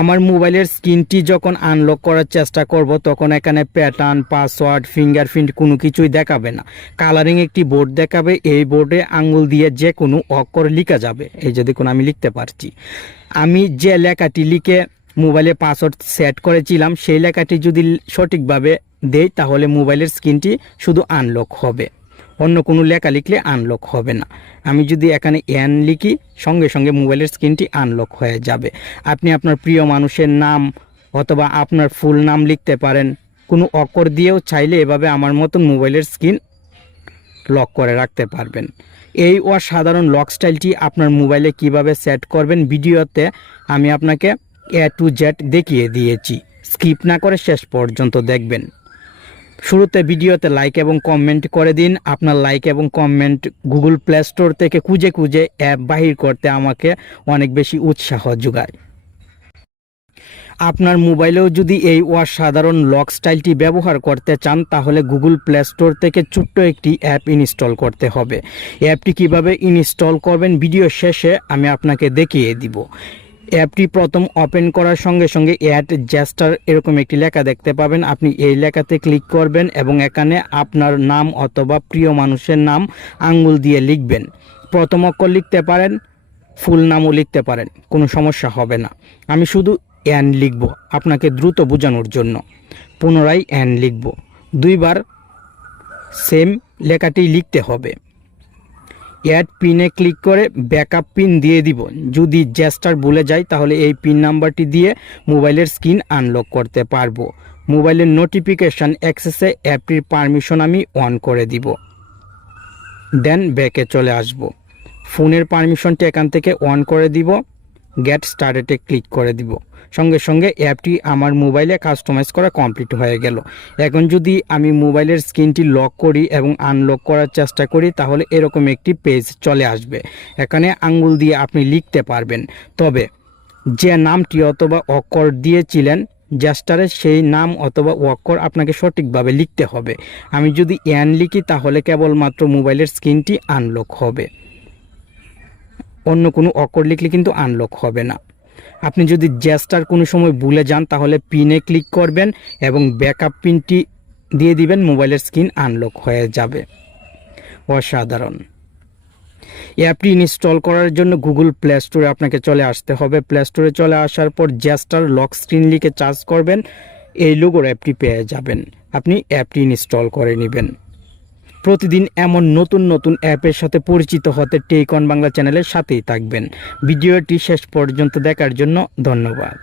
আমার মোবাইলের স্ক্রিনটি যখন আনলক করার চেষ্টা করব, তখন এখানে প্যাটার্ন পাসওয়ার্ড ফিঙ্গারপ্রিন্ট কোনো কিছুই দেখাবে না। কালারিং একটি বোর্ড দেখাবে, এই বোর্ডে আঙুল দিয়ে যে কোনো অক্ষর লেখা যাবে। এই যে দেখুন, আমি লিখতে পারছি। আমি যে লেখাটি লিখে মোবাইলে পাসওয়ার্ড সেট করেছিলাম, সেই লেখাটি যদি সঠিকভাবে দেই, তাহলে মোবাইলের স্ক্রিনটি শুধু আনলক হবে। অন্য কোনো লেখা লিখলে আনলক হবে না। আমি যদি এখানে এন লিখি, সঙ্গে সঙ্গে মোবাইলের স্ক্রিনটি আনলক হয়ে যাবে। আপনি আপনার প্রিয় মানুষের নাম অথবা আপনার ফুল নাম লিখতে পারেন। কোনো অকর দিয়েও চাইলে এভাবে আমার মতন মোবাইলের স্ক্রিন লক করে রাখতে পারবেন। এই অসাধারণ লক স্টাইলটি আপনার মোবাইলে কীভাবে সেট করবেন ভিডিওতে আমি আপনাকে এ টু জেড দেখিয়ে দিয়েছি। স্কিপ না করে শেষ পর্যন্ত দেখবেন। শুরুতে ভিডিওতে লাইক এবং কমেন্ট করে দিন। আপনার লাইক এবং কমেন্ট গুগল প্লে স্টোর থেকে খুঁজে খুঁজে অ্যাপ বাহির করতে আমাকে অনেক বেশি উৎসাহ যোগায়। আপনার মোবাইলেও যদি এই অসাধারণ লক স্টাইলটি ব্যবহার করতে চান, তাহলে গুগল প্লে স্টোর থেকে ছোট্ট একটি অ্যাপ ইনস্টল করতে হবে। অ্যাপটি কীভাবে ইনস্টল করবেন ভিডিও শেষে আমি আপনাকে দেখিয়ে দিব। অ্যাপটি প্রথম ওপেন করার সঙ্গে সঙ্গে অ্যাড জ্যাস্টার এরকম একটি লেখা দেখতে পাবেন। আপনি এই লেখাতে ক্লিক করবেন এবং এখানে আপনার নাম অথবা প্রিয় মানুষের নাম আঙ্গুল দিয়ে লিখবেন। প্রথম অক্ষর লিখতে পারেন, ফুল নামও লিখতে পারেন, কোনো সমস্যা হবে না। আমি শুধু অ্যান লিখব, আপনাকে দ্রুত বোঝানোর জন্য। পুনরায় অ্যান লিখব। দুইবার সেম লেখাটি লিখতে হবে। অ্যাড পিনে ক্লিক করে ব্যাকআপ পিন দিয়ে দিব। যদি জ্যাস্টার ভুলে যায়, তাহলে এই পিন নাম্বারটি দিয়ে মোবাইলের স্ক্রিন আনলক করতে পারব। মোবাইলের নোটিফিকেশান অ্যাক্সেসে অ্যাপটির পারমিশন আমি অন করে দিব। দেন ব্যাকে চলে আসব। ফোনের পারমিশনটি এখান থেকে অন করে দিব। গেট স্টার্টেডে ক্লিক করে দিব। সঙ্গে সঙ্গে অ্যাপটি আমার মোবাইলে কাস্টমাইজ করা কমপ্লিট হয়ে গেল। এখন যদি আমি মোবাইলের স্ক্রিনটি লক করি এবং আনলক করার চেষ্টা করি, তাহলে এরকম একটি পেজ চলে আসবে। এখানে আঙ্গুল দিয়ে আপনি লিখতে পারবেন। তবে, যে নামটি অথবা অক্ষর দিয়েছিলেন জাস্টারে সেই নাম অথবা অক্ষর আপনাকে সঠিকভাবে লিখতে হবে। আমি যদি অ্যান লিখি, তাহলে কেবলমাত্র মোবাইলের স্ক্রিনটি আনলক হবে। অন্য কোনো অক্ষর লিখলে কিন্তু আনলক হবে না। আপনি যদি জ্যাস্টার কোনো সময় ভুলে যান, তাহলে পিনে ক্লিক করবেন এবং ব্যাকআপ পিনটি দিয়ে দিবেন মোবাইলের স্ক্রিন আনলক হয়ে যাবে। অসাধারণ। অ্যাপটি ইনস্টল করার জন্য গুগল প্লে স্টোরে আপনাকে চলে আসতে হবে। প্লে স্টোরে চলে আসার পর জ্যাস্টার লক স্ক্রিন লিখে চার্জ করবেন। এই লোগোর অ্যাপটি পেয়ে যাবেন। আপনি অ্যাপটি ইনস্টল করে নেবেন। প্রতিদিন এমন নতুন নতুন অ্যাপের সাথে পরিচিত হতে টেকন বাংলা চ্যানেলের সাথেই থাকবেন। ভিডিওটি শেষ পর্যন্ত দেখার জন্য ধন্যবাদ।